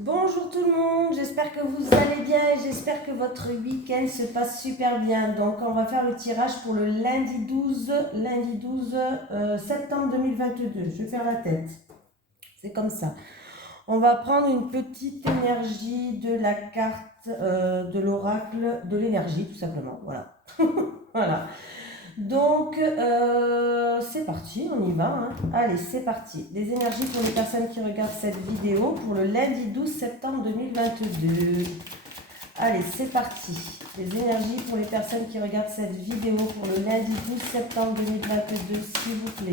Bonjour tout le monde, j'espère que vous allez bien et j'espère que votre week-end se passe super bien. Donc on va faire le tirage pour le lundi 12 septembre 2022. Je vais faire la tête, c'est comme ça. On va prendre une petite énergie de la carte de l'oracle de l'énergie tout simplement, voilà. Voilà. Donc, c'est parti, on y va, hein. Allez, c'est parti. Les énergies pour les personnes qui regardent cette vidéo pour le lundi 12 septembre 2022. Allez, c'est parti. Les énergies pour les personnes qui regardent cette vidéo pour le lundi 12 septembre 2022, s'il vous plaît.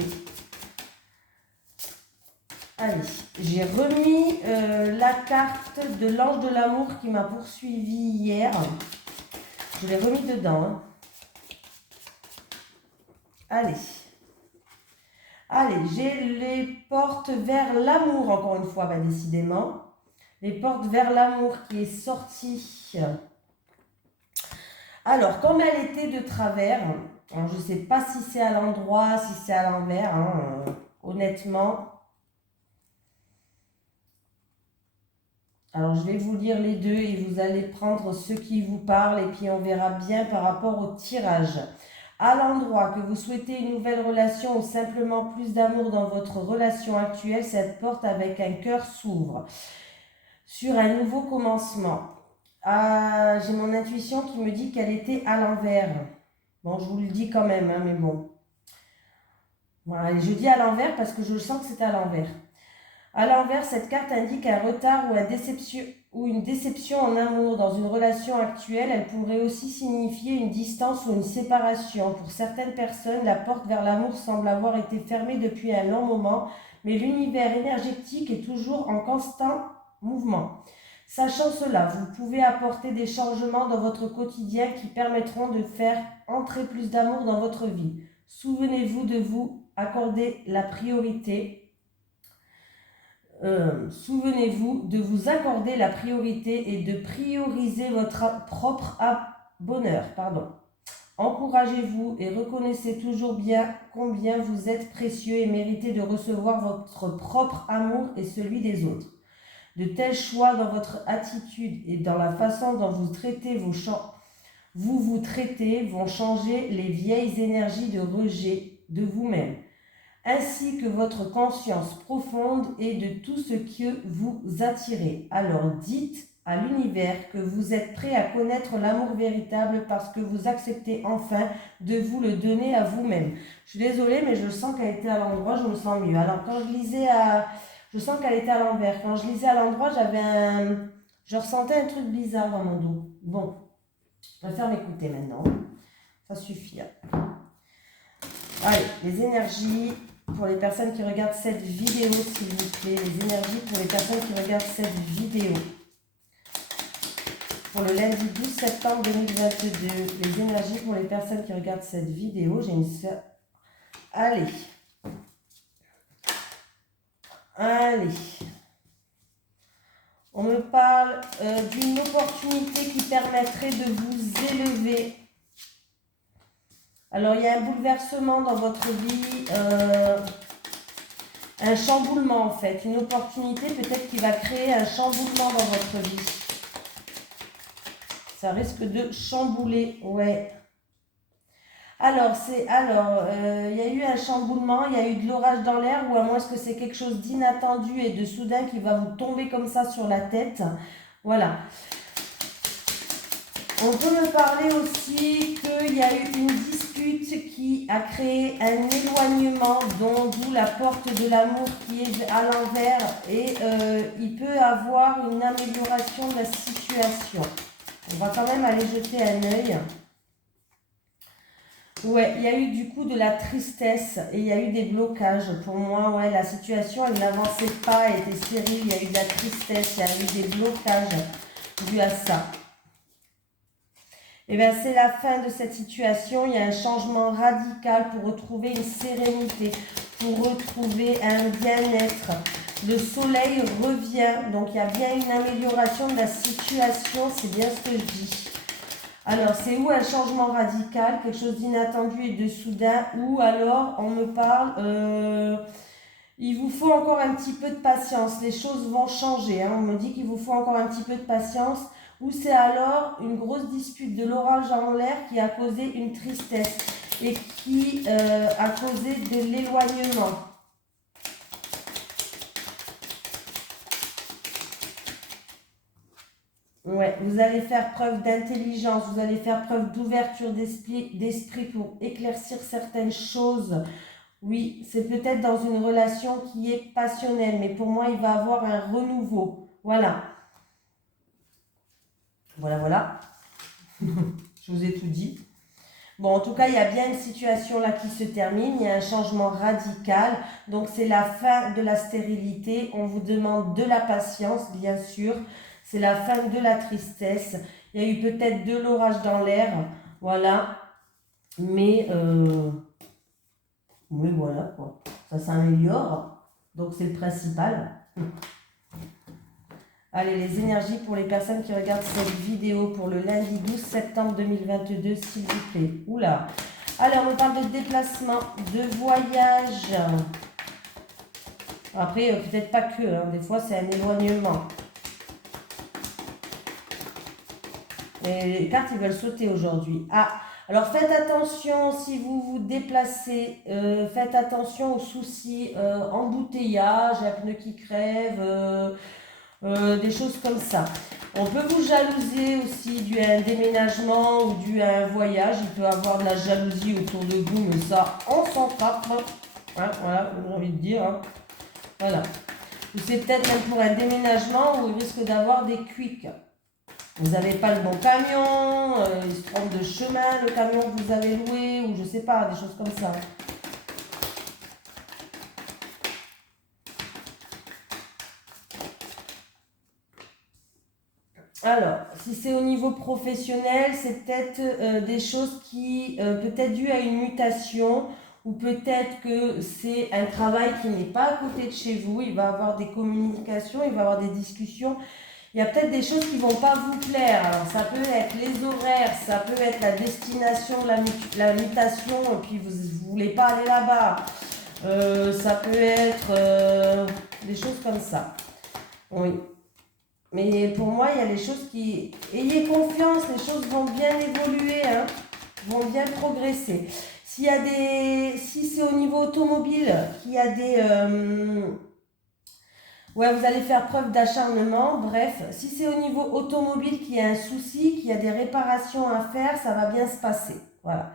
Allez, j'ai remis la carte de l'ange de l'amour qui m'a poursuivi hier. Je l'ai remis dedans, hein. Allez. Allez, j'ai les portes vers l'amour, encore une fois, décidément. Les portes vers l'amour qui est sortie. Alors, comme elle était de travers, alors je ne sais pas si c'est à l'endroit, si c'est à l'envers, hein, honnêtement. Alors, je vais vous lire les deux et vous allez prendre ce qui vous parle et puis on verra bien par rapport au tirage. À l'endroit que vous souhaitez une nouvelle relation ou simplement plus d'amour dans votre relation actuelle, cette porte avec un cœur s'ouvre sur un nouveau commencement. J'ai mon intuition qui me dit qu'elle était à l'envers. Bon, je vous le dis quand même, hein, mais bon. Voilà, je dis à l'envers parce que je sens que c'est à l'envers. À l'envers, cette carte indique un retard ou une déception en amour dans une relation actuelle. Elle pourrait aussi signifier une distance ou une séparation. Pour certaines personnes, la porte vers l'amour semble avoir été fermée depuis un long moment, mais l'univers énergétique est toujours en constant mouvement. Sachant cela, vous pouvez apporter des changements dans votre quotidien qui permettront de faire entrer plus d'amour dans votre vie. Souvenez-vous de vous accorder la priorité. Souvenez-vous de vous accorder la priorité et de prioriser votre propre bonheur. Encouragez-vous et reconnaissez toujours bien combien vous êtes précieux et méritez de recevoir votre propre amour et celui des autres. De tels choix dans votre attitude et dans la façon dont vous traitez vous traitez vont changer les vieilles énergies de rejet de vous-même, ainsi que votre conscience profonde et de tout ce que vous attirez. Alors dites à l'univers que vous êtes prêt à connaître l'amour véritable parce que vous acceptez enfin de vous le donner à vous-même. Je suis désolée, mais je sens qu'elle était à l'endroit, je me sens mieux. Alors quand je lisais je sens qu'elle était à l'envers. Quand je lisais à l'endroit, je ressentais un truc bizarre dans mon dos. Bon, je préfère m'écouter maintenant. Ça suffit. Allez, les énergies pour les personnes qui regardent cette vidéo, s'il vous plaît. Les énergies pour les personnes qui regardent cette vidéo. Pour le lundi 12 septembre 2022. Les énergies pour les personnes qui regardent cette vidéo. J'ai une... Allez. Allez. On me parle d'une opportunité qui permettrait de vous élever. Alors, il y a un bouleversement dans votre vie, un chamboulement en fait, une opportunité peut-être qui va créer un chamboulement dans votre vie. Ça risque de chambouler, ouais. Alors, il y a eu un chamboulement, il y a eu de l'orage dans l'air, ou à moins que c'est quelque chose d'inattendu et de soudain qui va vous tomber comme ça sur la tête. Voilà. On peut me parler aussi qu'il y a eu une dispute qui a créé un éloignement, d'où la porte de l'amour qui est à l'envers, et il peut avoir une amélioration de la situation. On va quand même aller jeter un œil. Ouais, il y a eu du coup de la tristesse et il y a eu des blocages. Pour moi, ouais, la situation, elle n'avançait pas, elle était stérile, il y a eu de la tristesse, il y a eu des blocages dû à ça. Et bien, c'est la fin de cette situation. Il y a un changement radical pour retrouver une sérénité, pour retrouver un bien-être. Le soleil revient, donc il y a bien une amélioration de la situation, c'est bien ce que je dis. Alors, c'est où un changement radical, quelque chose d'inattendu et de soudain, ou alors on me parle Il vous faut encore un petit peu de patience. Les choses vont changer. Hein. On me dit qu'il vous faut encore un petit peu de patience. Ou c'est alors une grosse dispute de l'orage en l'air qui a causé une tristesse et qui a causé de l'éloignement. Ouais, vous allez faire preuve d'intelligence, vous allez faire preuve d'ouverture d'esprit pour éclaircir certaines choses. Oui, c'est peut-être dans une relation qui est passionnelle, mais pour moi, il va avoir un renouveau. Voilà. Voilà, voilà. Je vous ai tout dit. Bon, en tout cas, il y a bien une situation là qui se termine. Il y a un changement radical. Donc, c'est la fin de la stérilité. On vous demande de la patience, bien sûr. C'est la fin de la tristesse. Il y a eu peut-être de l'orage dans l'air. Voilà. Mais voilà, quoi. Ça s'améliore. Donc, c'est le principal. Allez, les énergies pour les personnes qui regardent cette vidéo pour le lundi 12 septembre 2022, s'il vous plaît. Oula. Alors, on parle de déplacement, de voyage. Après, peut-être pas que, hein. Des fois, c'est un éloignement. Et les cartes, ils veulent sauter aujourd'hui. Ah, alors faites attention si vous vous déplacez. Faites attention aux soucis, embouteillage, un pneu qui crève... des choses comme ça. On peut vous jalouser aussi dû à un déménagement ou dû à un voyage. Il peut y avoir de la jalousie autour de vous, mais ça, on s'en tape. Hein, voilà, j'ai envie de dire. Hein. Voilà. Ou c'est peut-être même pour un déménagement où il risque d'avoir des cuics. Vous n'avez pas le bon camion, il se trompe de chemin, le camion que vous avez loué, ou je sais pas, des choses comme ça. Alors, si c'est au niveau professionnel, c'est peut-être des choses qui, peut-être dues à une mutation, ou peut-être que c'est un travail qui n'est pas à côté de chez vous, il va y avoir des communications, il va y avoir des discussions, il y a peut-être des choses qui ne vont pas vous plaire. Alors, ça peut être les horaires, ça peut être la destination, la mutation, et puis vous ne voulez pas aller là-bas. Ça peut être des choses comme ça. Oui. Mais pour moi, il y a les choses qui... Ayez confiance, les choses vont bien évoluer, hein, vont bien progresser. S'il y a des... Si c'est au niveau automobile, qu'il y a des... Ouais, vous allez faire preuve d'acharnement, bref. Si c'est au niveau automobile qu'il y a un souci, qu'il y a des réparations à faire, ça va bien se passer. Voilà.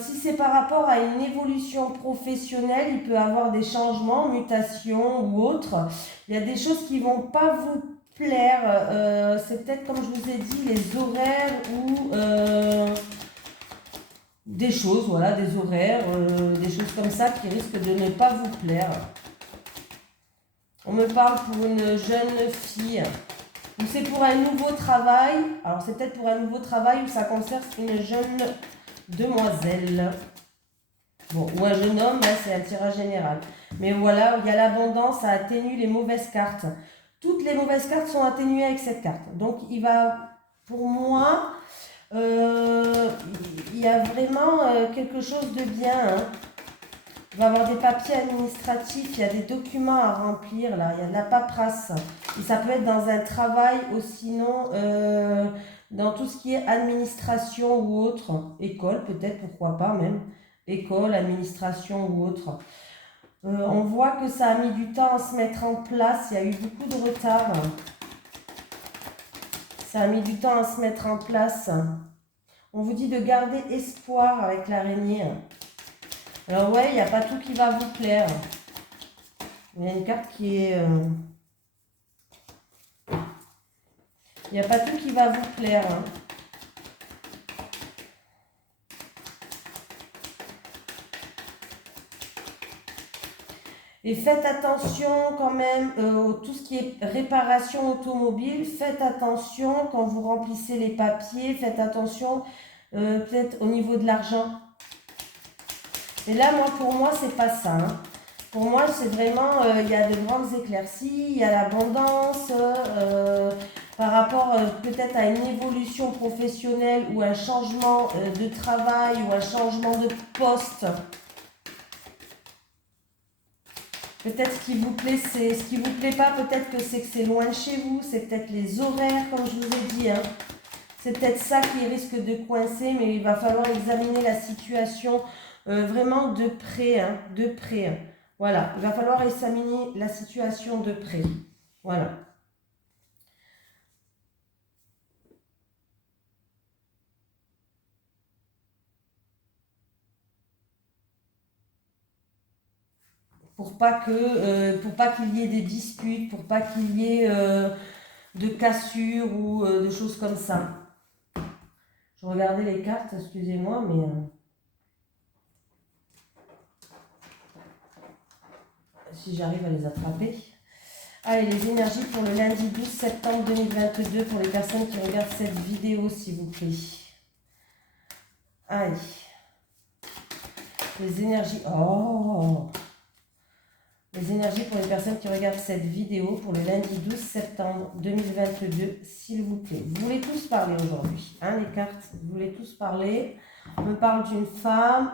Si c'est par rapport à une évolution professionnelle, il peut y avoir des changements, mutations ou autres. Il y a des choses qui ne vont pas vous plaire. C'est peut-être, comme je vous ai dit, les horaires ou des choses, voilà, des horaires, des choses comme ça qui risquent de ne pas vous plaire. On me parle pour une jeune fille. Ou c'est pour un nouveau travail. Alors, c'est peut-être pour un nouveau travail où ça concerne une jeune demoiselle. Bon, ou un jeune homme, là, c'est un tirage général. Mais voilà, il y a l'abondance, ça atténue les mauvaises cartes. Toutes les mauvaises cartes sont atténuées avec cette carte. Donc, il va, pour moi, il y a vraiment quelque chose de bien. Hein. Il va y avoir des papiers administratifs, il y a des documents à remplir, là, il y a de la paperasse. Et ça peut être dans un travail ou sinon dans tout ce qui est administration ou autre, école peut-être, pourquoi pas même, école, administration ou autre. On voit que ça a mis du temps à se mettre en place, il y a eu beaucoup de retard. Ça a mis du temps à se mettre en place. On vous dit de garder espoir avec l'araignée. Alors ouais, il n'y a pas tout qui va vous plaire. Il y a une carte qui est... Il n'y a pas tout qui va vous plaire. Hein. Et faites attention quand même tout ce qui est réparation automobile. Faites attention quand vous remplissez les papiers. Faites attention peut-être au niveau de l'argent. Et là, pour moi, c'est pas ça. Hein. Pour moi, c'est vraiment, il y a de grandes éclaircies, il y a l'abondance, par rapport peut-être à une évolution professionnelle ou un changement de travail ou un changement de poste. Peut-être ce qui vous plaît, c'est ce qui vous plaît pas, peut-être que c'est loin de chez vous, c'est peut-être les horaires, comme je vous ai dit, hein. C'est peut-être ça qui risque de coincer, mais il va falloir examiner la situation vraiment de près, hein, de près. Hein. Voilà, il va falloir examiner la situation de près. Voilà. Pour pas qu'il y ait des disputes, pour pas qu'il y ait de cassures ou de choses comme ça. Je regardais les cartes, excusez-moi, mais si j'arrive à les attraper. Allez, les énergies pour le lundi 12 septembre 2022 pour les personnes qui regardent cette vidéo, s'il vous plaît. Allez. Les énergies... Oh! Les énergies pour les personnes qui regardent cette vidéo pour le lundi 12 septembre 2022, s'il vous plaît. Vous voulez tous parler aujourd'hui, hein, les cartes, vous voulez tous parler. On me parle d'une femme,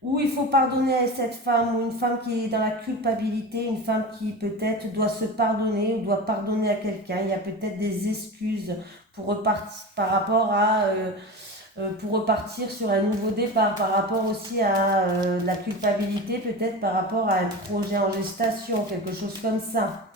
où il faut pardonner à cette femme, ou une femme qui est dans la culpabilité, une femme qui peut-être doit se pardonner ou doit pardonner à quelqu'un. Il y a peut-être des excuses pour repartir par rapport à... pour repartir sur un nouveau départ, par rapport aussi à la culpabilité, peut-être par rapport à un projet en gestation, quelque chose comme ça.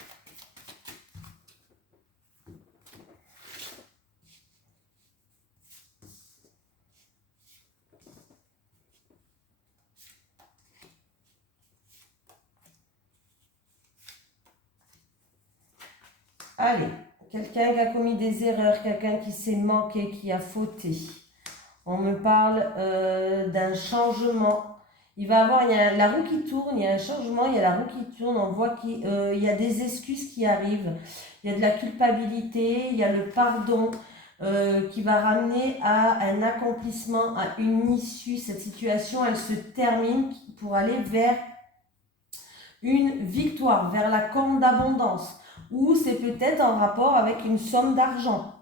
Allez, quelqu'un qui a commis des erreurs, quelqu'un qui s'est manqué, qui a fauté. On me parle d'un changement. Il va avoir, il y a la roue qui tourne, il y a un changement, il y a la roue qui tourne, on voit qu'il y a des excuses qui arrivent, il y a de la culpabilité, il y a le pardon qui va ramener à un accomplissement, à une issue. Cette situation, elle se termine pour aller vers une victoire, vers la corne d'abondance, ou c'est peut-être en rapport avec une somme d'argent.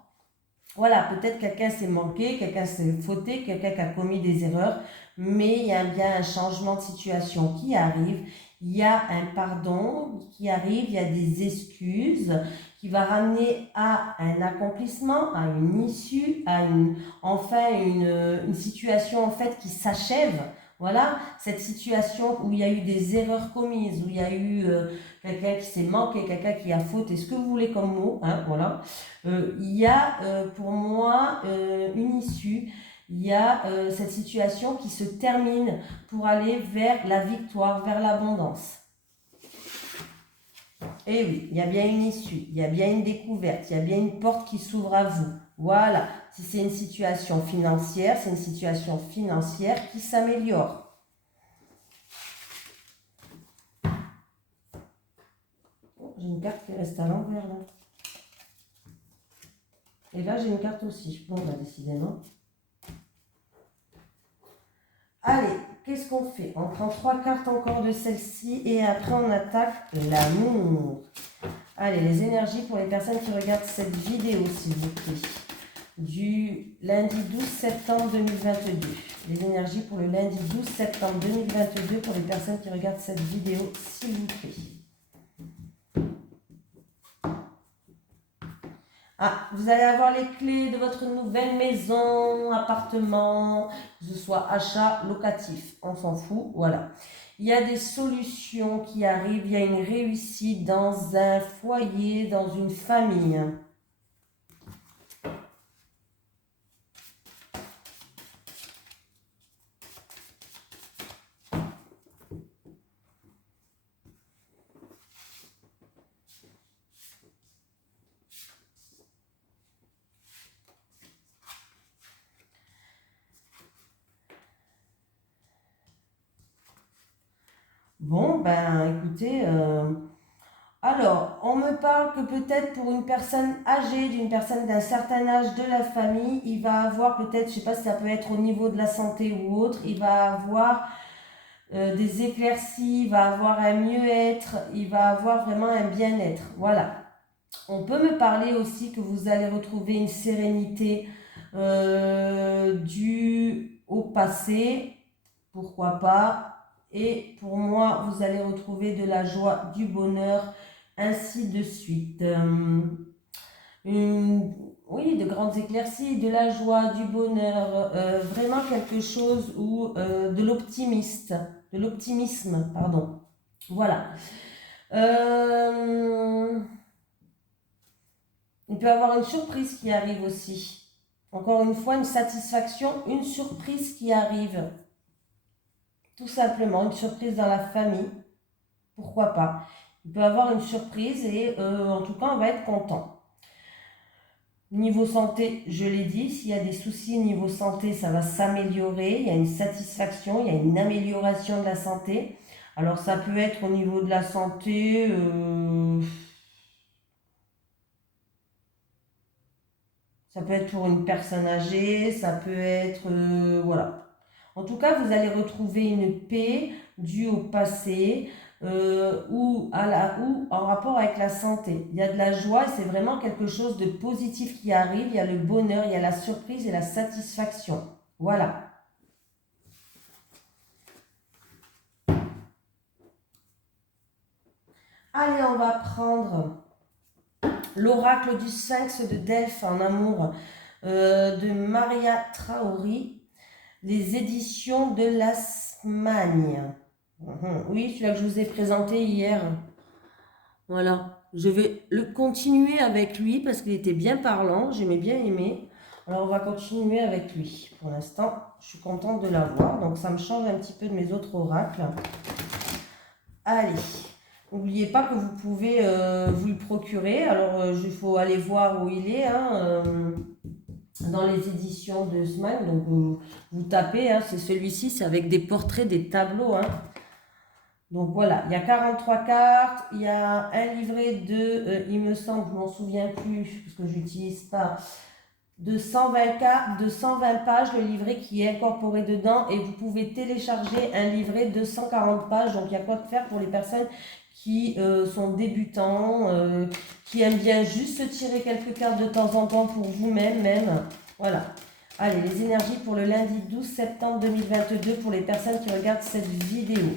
Voilà, peut-être quelqu'un s'est manqué, quelqu'un s'est fauté, quelqu'un qui a commis des erreurs, mais il y a bien un changement de situation qui arrive, il y a un pardon qui arrive, il y a des excuses qui va ramener à un accomplissement, à une issue, à une situation en fait qui s'achève. Voilà, cette situation où il y a eu des erreurs commises, où il y a eu quelqu'un qui s'est manqué, quelqu'un qui a fauté, ce que vous voulez comme mot, hein, voilà. Il y a pour moi une issue, il y a cette situation qui se termine pour aller vers la victoire, vers l'abondance. Et oui, il y a bien une issue, il y a bien une découverte, il y a bien une porte qui s'ouvre à vous. Voilà, si c'est une situation financière, c'est une situation financière qui s'améliore. Oh, j'ai une carte qui reste à l'envers là. Et là, j'ai une carte aussi. Bon, bah, décidément. Allez, qu'est-ce qu'on fait? On prend 3 cartes encore de celle-ci et après, on attaque l'amour. Allez, les énergies pour les personnes qui regardent cette vidéo, s'il vous plaît. Du lundi 12 septembre 2022. Les énergies pour le lundi 12 septembre 2022 pour les personnes qui regardent cette vidéo, s'il vous plaît. Ah, vous allez avoir les clés de votre nouvelle maison, appartement, que ce soit achat, locatif, on s'en fout, voilà. Il y a des solutions qui arrivent, il y a une réussite dans un foyer, dans une famille. Bon, ben écoutez, alors, on me parle que peut-être pour une personne âgée, d'une personne d'un certain âge de la famille, il va avoir peut-être, je ne sais pas si ça peut être au niveau de la santé ou autre, il va avoir des éclaircies, il va avoir un mieux-être, il va avoir vraiment un bien-être. Voilà. On peut me parler aussi que vous allez retrouver une sérénité due au passé, pourquoi pas, Et pour moi, vous allez retrouver de la joie, du bonheur, ainsi de suite. Oui, de grandes éclaircies, de la joie, du bonheur, vraiment quelque chose où de l'optimisme, pardon. Voilà. Il peut y avoir une surprise qui arrive aussi. Encore une fois, une satisfaction, une surprise qui arrive. Tout simplement, une surprise dans la famille. Pourquoi pas? Il peut y avoir une surprise et en tout cas, on va être content. Niveau santé, je l'ai dit, s'il y a des soucis niveau santé, ça va s'améliorer. Il y a une satisfaction, il y a une amélioration de la santé. Alors ça peut être au niveau de la santé, ça peut être pour une personne âgée, ça peut être, voilà. En tout cas, vous allez retrouver une paix due au passé ou en rapport avec la santé. Il y a de la joie et c'est vraiment quelque chose de positif qui arrive. Il y a le bonheur, il y a la surprise et la satisfaction. Voilà. Allez, on va prendre l'oracle du Sphinx de Delphes en amour de Maria Traori, les éditions de l'Asmagne. Oui, celui-là que je vous ai présenté hier. Voilà, je vais le continuer avec lui parce qu'il était bien parlant, j'aimais bien aimer. Alors on va continuer avec lui. Pour l'instant, je suis contente de l'avoir, donc ça me change un petit peu de mes autres oracles. Allez, n'oubliez pas que vous pouvez vous le procurer. Alors il faut aller voir où il est, dans les éditions de Smile. Donc vous tapez, c'est celui-ci, c'est avec des portraits, des tableaux. Donc voilà, il y a 43 cartes, il y a un livret de, il me semble, je m'en souviens plus, parce que je n'utilise pas, de 120 cartes, de 120 pages, le livret qui est incorporé dedans, et vous pouvez télécharger un livret de 140 pages, donc il y a quoi de faire pour les personnes qui sont débutants, qui aiment bien juste se tirer quelques cartes de temps en temps pour vous-même, même. Voilà. Allez, les énergies pour le lundi 12 septembre 2022 pour les personnes qui regardent cette vidéo.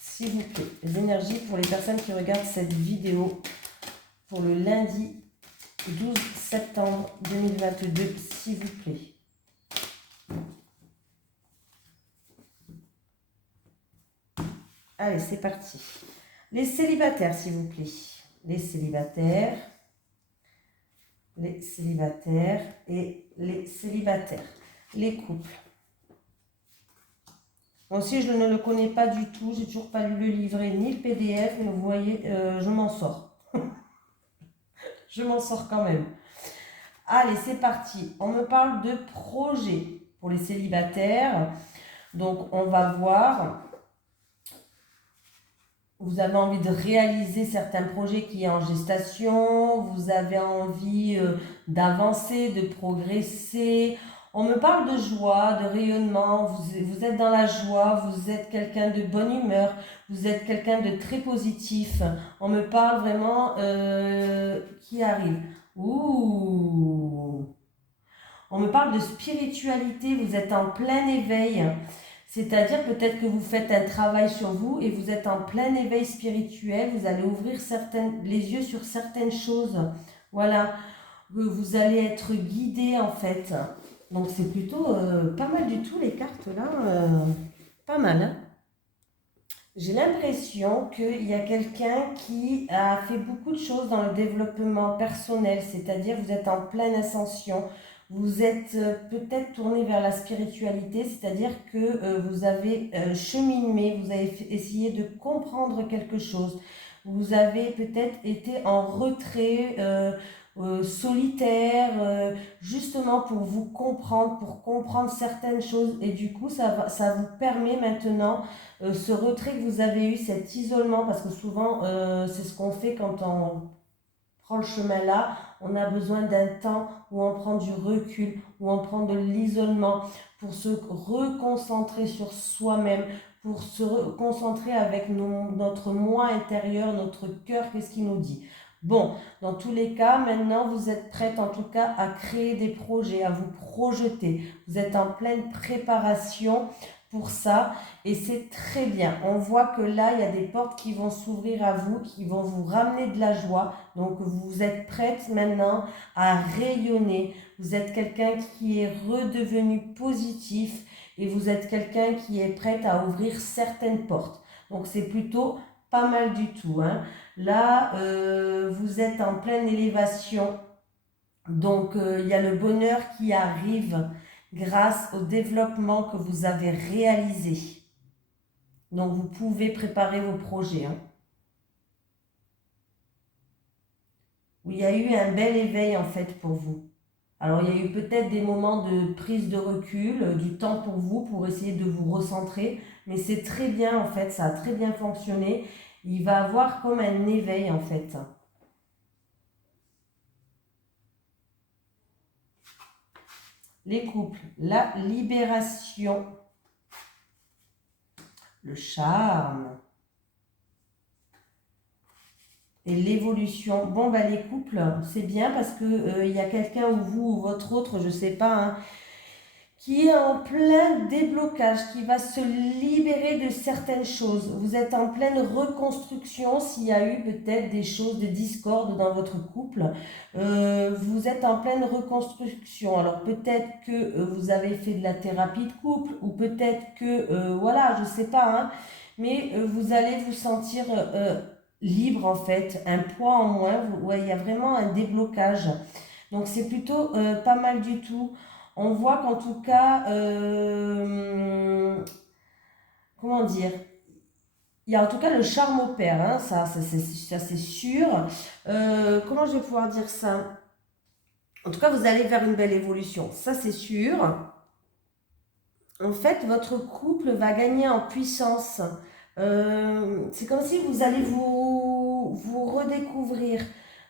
S'il vous plaît, les énergies pour les personnes qui regardent cette vidéo pour le lundi 12 septembre 2022, s'il vous plaît. Allez, c'est parti. Les célibataires, s'il vous plaît. Les célibataires et les célibataires. Les couples. Moi aussi, je ne le connais pas du tout. J'ai toujours pas lu le livret ni le PDF. Mais vous voyez, je m'en sors. Je m'en sors quand même. Allez, c'est parti. On me parle de projet pour les célibataires. Donc, on va voir. Vous avez envie de réaliser certains projets qui sont en gestation. Vous avez envie d'avancer, de progresser. On me parle de joie, de rayonnement, vous êtes dans la joie, vous êtes quelqu'un de bonne humeur, vous êtes quelqu'un de très positif. On me parle vraiment qui arrive. Ouh. On me parle de spiritualité, vous êtes en plein éveil. C'est-à-dire peut-être que vous faites un travail sur vous et vous êtes en plein éveil spirituel, vous allez ouvrir les yeux sur certaines choses. Voilà, vous allez être guidé en fait. Donc c'est plutôt pas mal du tout les cartes là, pas mal. J'ai l'impression qu'il y a quelqu'un qui a fait beaucoup de choses dans le développement personnel, c'est-à-dire vous êtes en pleine ascension, vous êtes peut-être tourné vers la spiritualité, c'est-à-dire que vous avez cheminé, vous avez essayé de comprendre quelque chose, vous avez peut-être été en retrait, solitaire, justement pour vous comprendre, pour comprendre certaines choses, et du coup ça vous permet maintenant ce retrait que vous avez eu, cet isolement, parce que souvent c'est ce qu'on fait quand on prend le chemin là, on a besoin d'un temps où on prend du recul, où on prend de l'isolement pour se reconcentrer sur soi-même, pour se concentrer avec notre moi intérieur, notre cœur, qu'est-ce qu'il nous dit. Bon, dans tous les cas, maintenant, vous êtes prête en tout cas à créer des projets, à vous projeter. Vous êtes en pleine préparation pour ça et c'est très bien. On voit que là, il y a des portes qui vont s'ouvrir à vous, qui vont vous ramener de la joie. Donc, vous êtes prête maintenant à rayonner. Vous êtes quelqu'un qui est redevenu positif et vous êtes quelqu'un qui est prête à ouvrir certaines portes. Donc, c'est plutôt pas mal du tout, hein. Là, vous êtes en pleine élévation. Donc, il y a le bonheur qui arrive grâce au développement que vous avez réalisé. Donc, vous pouvez préparer vos projets, hein. Où il y a eu un bel éveil en fait pour vous. Alors, il y a eu peut-être des moments de prise de recul, du temps pour vous, pour essayer de vous recentrer. Mais c'est très bien en fait, ça a très bien fonctionné. Il va avoir comme un éveil en fait. Les couples, la libération, le charme et l'évolution. Bon, bah, les couples, c'est bien parce que il y a quelqu'un ou vous ou votre autre, je sais pas, hein, qui est en plein déblocage, qui va se libérer de certaines choses. Vous êtes en pleine reconstruction s'il y a eu peut-être des choses de discorde dans votre couple. Vous êtes en pleine reconstruction. Alors peut-être que vous avez fait de la thérapie de couple ou peut-être que, voilà, je sais pas, hein, mais vous allez vous sentir libre en fait, un poids en moins. Ouais, il y a vraiment un déblocage. Donc c'est plutôt pas mal du tout. On voit qu'en tout cas, comment dire, il y a en tout cas le charme au père, hein, ça c'est sûr. Comment je vais pouvoir dire ça? En tout cas, vous allez vers une belle évolution, ça c'est sûr. En fait, votre couple va gagner en puissance. C'est comme si vous allez vous redécouvrir.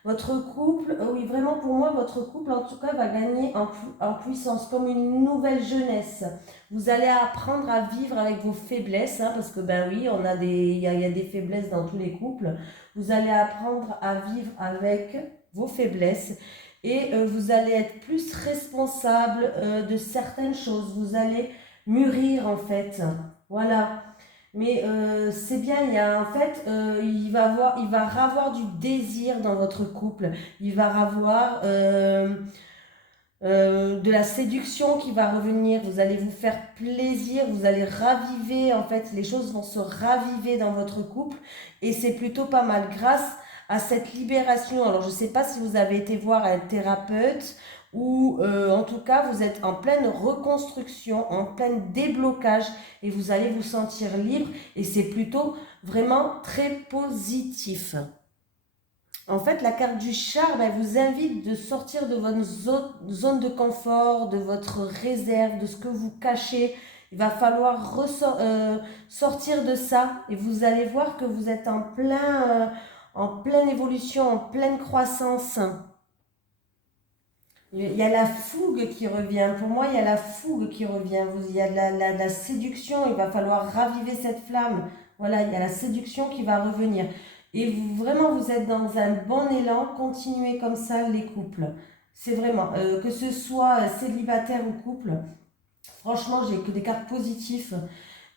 Votre couple, oui, vraiment pour moi, votre couple en tout cas va gagner en puissance, comme une nouvelle jeunesse. Vous allez apprendre à vivre avec vos faiblesses, hein, parce que ben oui, il y a des faiblesses dans tous les couples. Vous allez apprendre à vivre avec vos faiblesses et vous allez être plus responsable de certaines choses. Vous allez mûrir en fait. Voilà. Mais c'est bien, il y a en fait, il va avoir du désir dans votre couple. Il va avoir de la séduction qui va revenir. Vous allez vous faire plaisir, vous allez raviver. En fait, les choses vont se raviver dans votre couple et c'est plutôt pas mal grâce à cette libération. Alors, je ne sais pas si vous avez été voir un thérapeute ou en tout cas, vous êtes en pleine reconstruction, en plein déblocage et vous allez vous sentir libre et c'est plutôt vraiment très positif. En fait, la carte du charme, elle vous invite de sortir de votre zone de confort, de votre réserve, de ce que vous cachez. Il va falloir sortir de ça et vous allez voir que vous êtes en pleine évolution, en pleine croissance. Il y a la fougue qui revient. Pour moi, il y a la fougue qui revient. Il y a la séduction. Il va falloir raviver cette flamme. Voilà, il y a la séduction qui va revenir. Et vous, vraiment, vous êtes dans un bon élan. Continuez comme ça, les couples. C'est vraiment, que ce soit célibataire ou couple, franchement, j'ai que des cartes positives.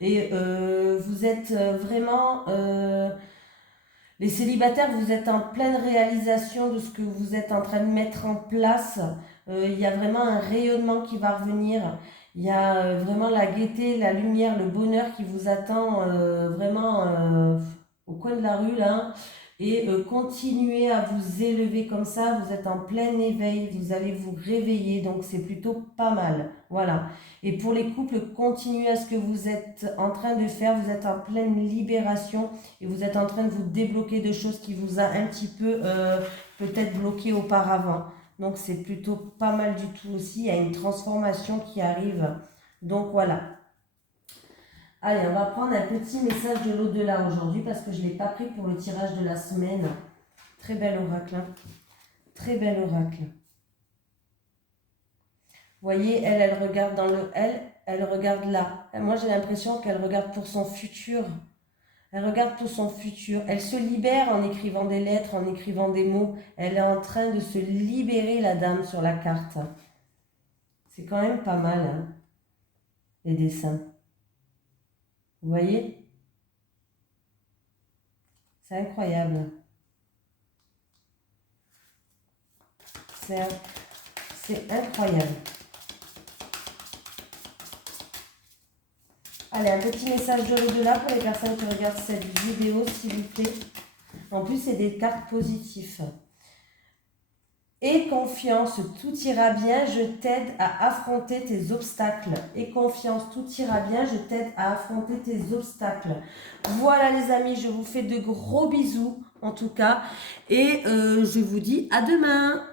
Et vous êtes vraiment... les célibataires, vous êtes en pleine réalisation de ce que vous êtes en train de mettre en place. Il y a vraiment un rayonnement qui va revenir. Il y a vraiment la gaieté, la lumière, le bonheur qui vous attend vraiment au coin de la rue là. Et continuez à vous élever comme ça. Vous êtes en plein éveil. Vous allez vous réveiller. Donc c'est plutôt pas mal. Voilà. Et pour les couples, continuez à ce que vous êtes en train de faire. Vous êtes en pleine libération et vous êtes en train de vous débloquer de choses qui vous a un petit peu peut-être bloqué auparavant. Donc c'est plutôt pas mal du tout aussi. Il y a une transformation qui arrive. Donc voilà. Allez, on va prendre un petit message de l'au-delà aujourd'hui parce que je ne l'ai pas pris pour le tirage de la semaine. Très bel oracle. Hein. Très bel oracle. Vous voyez, elle regarde dans le elle regarde là. Moi, j'ai l'impression qu'elle regarde pour son futur. Elle regarde pour son futur. Elle se libère en écrivant des lettres, en écrivant des mots. Elle est en train de se libérer, la dame, sur la carte. C'est quand même pas mal, hein, les dessins. Vous voyez? C'est incroyable. C'est incroyable. Allez, un petit message de l'au-delà pour les personnes qui regardent cette vidéo, s'il vous plaît. En plus, c'est des cartes positives. Aie confiance, tout ira bien, je t'aide à affronter tes obstacles. Aie confiance, tout ira bien, je t'aide à affronter tes obstacles. Voilà les amis, je vous fais de gros bisous en tout cas. Et je vous dis à demain.